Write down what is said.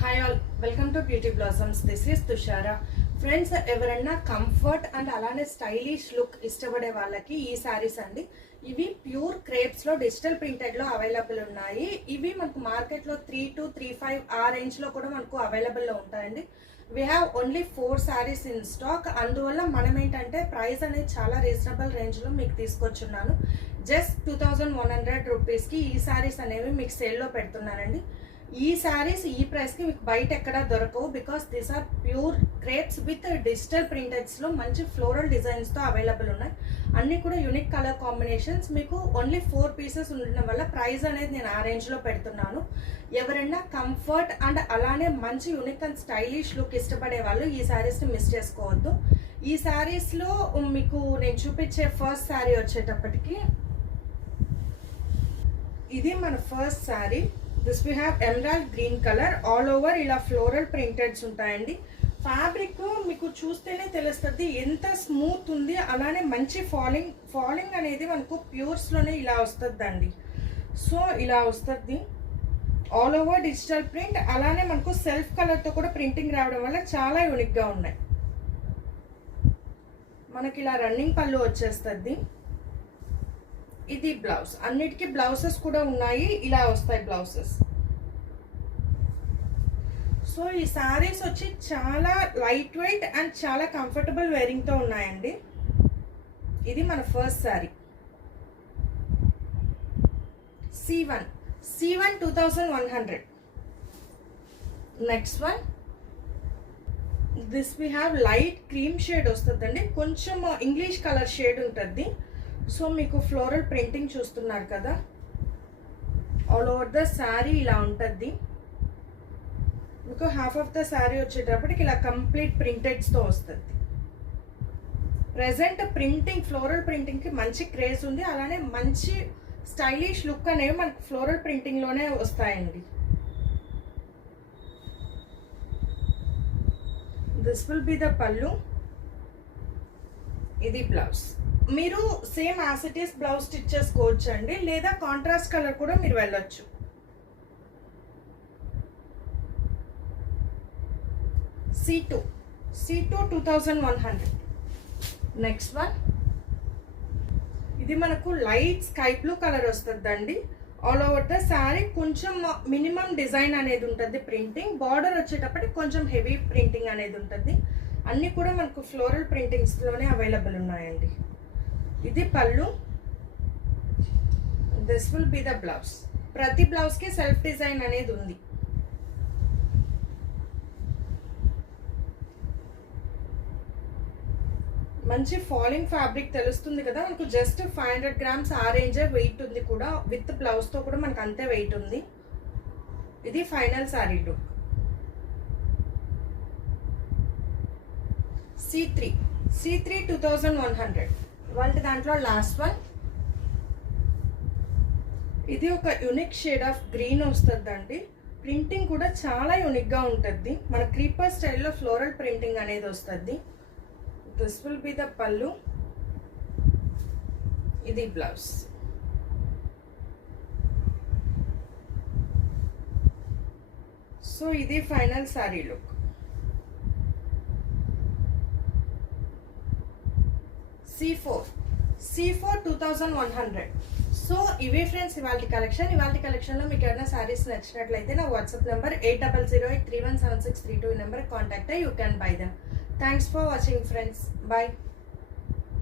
Hi all, welcome to beauty blossoms. This is Tushara. Friends, ఎవరైనా comfort and అలానే stylish look ఇష్టపడే వాళ్ళకి ఈ శారీస్ అండి. ఇవి ప్యూర్ క్రేప్స్ లో డిజిటల్ ప్రింటెడ్ లో అవైలబుల్ ఉన్నాయి. ఇవి మనకు మార్కెట్ లో 3-3.5 ఆ రేంజ్ లో కూడా మనకు అవైలబుల్ లో ఉంటాయండి. We have only 4 saris in stock. అందువల్ల మనం ఏంటంటే ప్రైస్ అనేది చాలా రీజనబుల్ రేంజ్ లో మీకు తీసుకొచ్చున్నాను. జస్ట్ 2100 రూపీస్కి ఈ శారీస్ అనేవి మీకు సేల్లో పెడుతున్నానండి. ఈ శారీస్ ఈ ప్రైస్కి మీకు బయట ఎక్కడా దొరకవు. Because these are pure crepes with digital ప్రింటెడ్స్లో మంచి ఫ్లోరల్ డిజైన్స్తో అవైలబుల్ ఉన్నాయి. అన్నీ కూడా యూనిక్ కలర్ కాంబినేషన్స్. మీకు ఓన్లీ 4 పీసెస్ ఉండడం వల్ల ప్రైస్ అనేది నేను ఆ రేంజ్లో పెడుతున్నాను. ఎవరైనా కంఫర్ట్ అండ్ అలానే మంచి యూనిక్ అండ్ స్టైలిష్ లుక్ ఇష్టపడే వాళ్ళు ఈ శారీస్ని మిస్ చేసుకోవద్దు. ఈ శారీస్లో మీకు నేను చూపించే ఫస్ట్ శారీ వచ్చేటప్పటికి ఇది మన first sari. This we have emerald green colour. All over ఇలా ఫ్లోరల్ ప్రింటెడ్స్ ఉంటాయండి. ఫ్యాబ్రిక్ మీకు చూస్తేనే తెలుస్తుంది ఎంత స్మూత్ ఉంది. అలానే మంచి ఫాలింగ్ అనేది మనకు ప్యూర్స్లోనే ఇలా వస్తుందండి. సో ఇలా వస్తుంది. ఆల్ ఓవర్ డిజిటల్ ప్రింట్, అలానే మనకు సెల్ఫ్ కలర్తో కూడా ప్రింటింగ్ రావడం వల్ల చాలా యూనిక్గా ఉన్నాయి. మనకి ఇలా రన్నింగ్ పళ్ళు వచ్చేస్తుంది. ఇది బ్లౌజ్. అన్నిటికీ బ్లౌజెస్ కూడా ఉన్నాయి. ఇలా వస్తాయి బ్లౌజెస్. సో ఈ శారీస్ వచ్చి చాలా లైట్ వెయిట్ అండ్ చాలా కంఫర్టబుల్ వేరింగ్తో ఉన్నాయండి. ఇది మన first sari. C1 2100. Next one, this we have light cream shade వస్తుందండి. కొంచెం ఇంగ్లీష్ కలర్ షేడ్ ఉంటుంది. సో మీకు ఫ్లోరల్ ప్రింటింగ్ చూస్తున్నారు కదా, ఆల్ ఓవర్ ద శారీ ఇలా ఉంటుంది. మీకు హాఫ్ ఆఫ్ ద శారీ వచ్చేటప్పటికి ఇలా కంప్లీట్ ప్రింటెడ్స్తో వస్తుంది. ప్రెజెంట్ ప్రింటింగ్, ఫ్లోరల్ ప్రింటింగ్కి మంచి క్రేజ్ ఉంది. అలానే మంచి స్టైలిష్ లుక్ అనేవి మనకు ఫ్లోరల్ ప్రింటింగ్లోనే వస్తాయండి. దిస్ విల్ బి ద పళ్ళు. ఇది బ్లౌజ్. మీరు same as it is blouse stitch చేసుకోవచ్చు అండి, లేదా కాంట్రాస్ట్ కలర్ కూడా మీరు వెళ్ళొచ్చు. C2 2100. నెక్స్ట్ వన్, ఇది మనకు లైట్ స్కై బ్లూ కలర్ వస్తుందండి. ఆల్ ఓవర్ ద శారీ కొంచెం మినిమం డిజైన్ అనేది ఉంటుంది. ప్రింటింగ్ బార్డర్ వచ్చేటప్పటికి కొంచెం హెవీ ప్రింటింగ్ అనేది ఉంటుంది. అన్నీ కూడా మనకు ఫ్లోరల్ ప్రింటింగ్స్లోనే అవైలబుల్ ఉన్నాయండి. ఇది పళ్ళు. This will be the blouse. ప్రతి బ్లౌజ్కి సెల్ఫ్ డిజైన్ అనేది ఉంది. మంచి ఫాలింగ్ ఫ్యాబ్రిక్ తెలుస్తుంది కదా మనకు. జస్ట్ 500 grams ఆ రేంజే వెయిట్ ఉంది కూడా. విత్ బ్లౌజ్తో కూడా మనకు అంతే వెయిట్ ఉంది. ఇది ఫైనల్ శారీ లుక్. C3 2100. వాళ్ళ దాంట్లో లాస్ట్ వన్, ఇది ఒక యూనిక్ షేడ్ ఆఫ్ గ్రీన్ వస్తుందండి. ప్రింటింగ్ కూడా చాలా యూనిక్గా ఉంటుంది. మన క్రీపర్ స్టైల్లో ఫ్లోరల్ ప్రింటింగ్ అనేది వస్తుంది. దిస్ విల్ బి ద పళ్ళు. ఇది బ్లౌజ్. సో ఇది final sari look. C4 2100. So ఇవే ఫ్రెండ్స్ ఇవాళ కలెక్షన్లో మీకు ఏమైనా శారీస్ నచ్చినట్లయితే నా వాట్సాప్ నెంబర్ 8008317632 ఈ నెంబర్ కాంటాక్ట్ అయ్యి you can buy them. Thanks for watching friends. Bye.